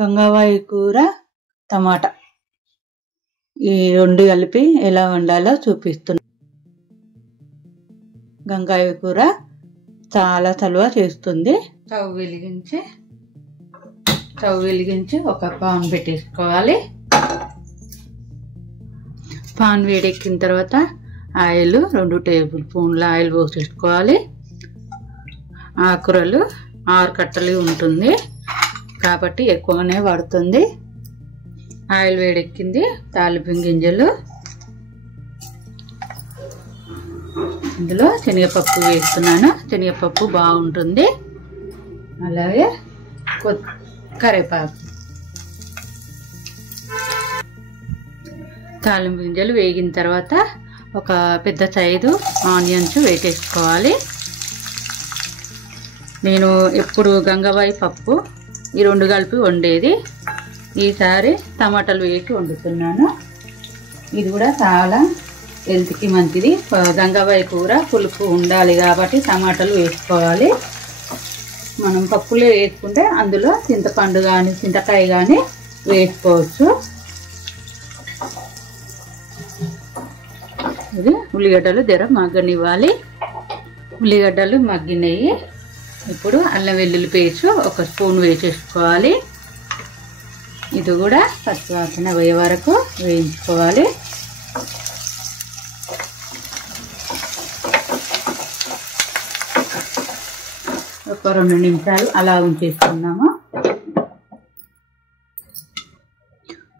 గంగావాయి కూర టమాటా ఈ రెండు కలిపి ఎలా వండాలో చూపిస్తున్నా. గంగావాయి కూర చాలా చలువ చేస్తుంది. స్టవ్ వెలిగించి ఒక పాన్ పెట్టేసుకోవాలి. పాన్ వేడెక్కిన తర్వాత ఆయిల్ 2 టేబుల్ స్పూన్ల ఆయిల్ పోసేసుకోవాలి. ఆకుకూరలు 6 కట్టలు ఉంటుంది కాబట్టి ఎక్కువనే పడుతుంది. ఆయిల్ వేడెక్కింది. తాలింపు గింజలు, ఇందులో శనగపప్పు వేస్తున్నాను. శనగపప్పు బాగుంటుంది. అలాగే కరివేపాకు. తాలింపు గింజలు వేగిన తర్వాత ఒక పెద్ద సైజు ఆనియన్స్ వేసేసుకోవాలి. నేను ఎప్పుడు గంగవాయి పప్పు ఈ 2 కలిపి వండేది. ఈసారి టమాటాలు వేసి వండుతున్నాను. ఇది కూడా చాలా హెల్త్కి మంచిది. గంగవాయి కూర పులుపు ఉండాలి కాబట్టి టమాటాలు వేసుకోవాలి. మనం పప్పులో వేసుకుంటే అందులో చింతపండు కానీ చింతకాయ కానీ వేసుకోవచ్చు. ఇది ఉల్లిగడ్డలు మగ్గనివ్వాలి. ఉల్లిగడ్డలు మగ్గినాయి. ఇప్పుడు అల్లం వెల్లుల్లి పేస్ట్ 1 స్పూన్ వేసేసుకోవాలి. ఇది కూడా పచ్చివాసన పోయే వరకు వేయించుకోవాలి. ఒక 2 నిమిషాలు అలా ఉంచేసుకున్నాము.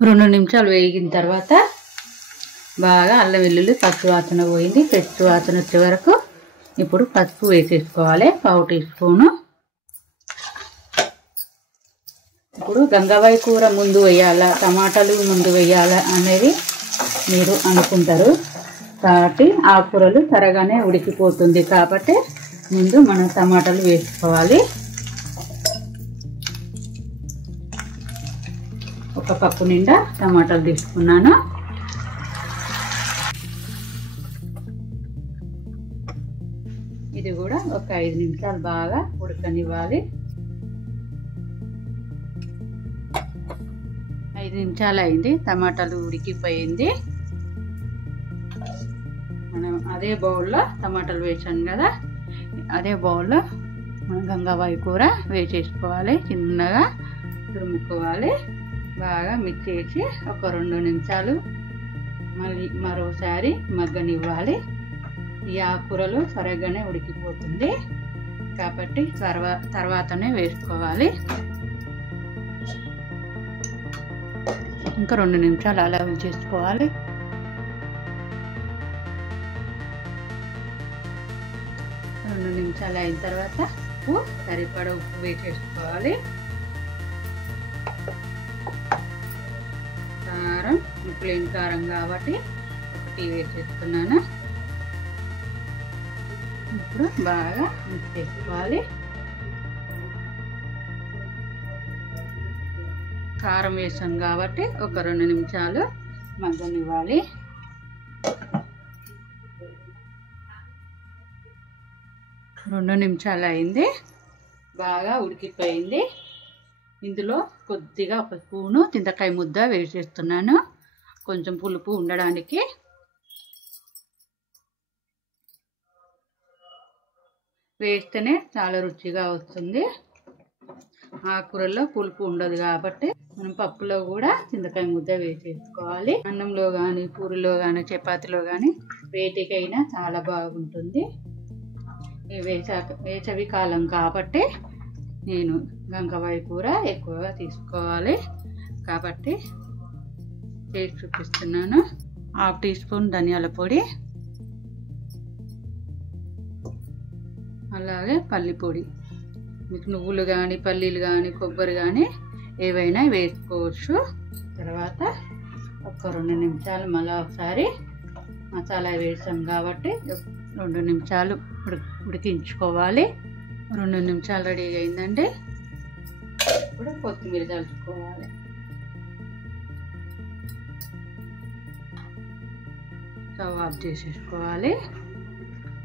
2 నిమిషాలు వేగిన తర్వాత బాగా అల్లం వెల్లుల్లి పచ్చివాసన పోయింది. ఫ్రెష్ వాసన వచ్చే వరకు ఇప్పుడు పసుపు వేసేసుకోవాలి. 1/4 టీ స్పూను. ఇప్పుడు గంగవాయి కూర ముందు వేయాలా టమాటాలు ముందు వేయాలా అనేది మీరు అనుకుంటారు కాబట్టి ఆకుకూరలు త్వరగానే ఉడికిపోతుంది కాబట్టి ముందు మనం టమాటాలు వేసుకోవాలి. 1 కప్పు నిండా టమాటాలు తీసుకున్నాను. ఇది కూడా ఒక 5 నిమిషాలు బాగా ఉడకనివ్వాలి. 5 నిమిషాలు అయింది. టమాటాలు ఉడికిపోయింది. మనం అదే బౌల్లో టమాటాలు వేసాం కదా, అదే బౌల్లో మనం గంగవాయి కూర వేసేసుకోవాలి. చిన్నగా తురుముకోవాలి. బాగా మిక్స్ చేసి ఒక 2 నిమిషాలు మళ్ళీ మరోసారి మగ్గనివ్వాలి. ఈ ఆకుకూరలు సరిగ్గానే ఉడికిపోతుంది కాబట్టి తర్వాతనే వేసుకోవాలి. ఇంకా 2 నిమిషాలు అలా ఉంచేసుకోవాలి. 2 నిమిషాలు అయిన తర్వాత ఉప్పు సరిపడా ఉప్పు వేసేసుకోవాలి. కారం ఉప్పు లేని కారం కాబట్టి 1 వేసేస్తున్నాను. ఇప్పుడు బాగా మిక్స్ చేసుకోవాలి. కారం వేసాం కాబట్టి ఒక 2 నిమిషాలు మగ్గనివ్వాలి. 2 నిమిషాలు అయింది. బాగా ఉడికిపోయింది. ఇందులో కొద్దిగా 1 స్పూను చింతకాయ ముద్ద వేసేస్తున్నాను కొంచెం పులుపు ఉండడానికి. వేస్తేనే చాలా రుచిగా వస్తుంది. ఆకుకూరలో పులుపు ఉండదు కాబట్టి మనం పప్పులో కూడా చింతకాయ ముద్ద వేసేసుకోవాలి. అన్నంలో కానీ పూరిలో కానీ చపాతీలో కానీ వేటికైనా చాలా బాగుంటుంది. వేసవి కాలం కాబట్టి నేను గంగవాయి కూర ఎక్కువగా తీసుకోవాలి కాబట్టి చేసి చూపిస్తున్నాను. 1/2 టీ స్పూన్ ధనియాల పొడి, అలాగే పల్లి పొడి. మీకు నువ్వులు కానీ పల్లీలు కానీ కొబ్బరి కానీ ఏవైనా వేసుకోవచ్చు. తర్వాత ఒక 2 నిమిషాలు మళ్ళీ ఒకసారి మసాలా వేసాం కాబట్టి 2 నిమిషాలు ఉడికించుకోవాలి. 2 నిమిషాలు రెడీ అయిందండి. ఇప్పుడు కొత్తిమీర చల్లుకోవాలి. స్టవ్ ఆఫ్ చేసేసుకోవాలి.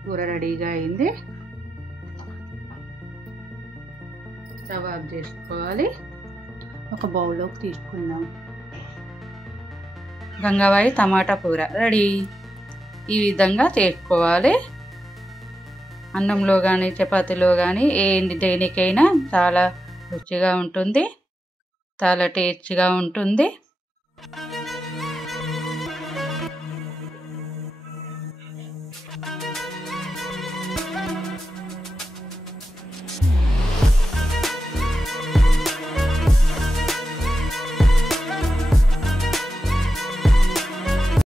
కూర రెడీగా అయింది. స్టవ్ ఆఫ్ చేసుకోవాలి. ఒక బౌల్లోకి తీసుకుందాం. గంగవాయి టమాటా కూర రెడీ. ఈ విధంగా చేసుకోవాలి. అన్నంలో కానీ చపాతీలో కానీ దేనికైనా చాలా రుచిగా ఉంటుంది, చాలా టేస్ట్గా ఉంటుంది.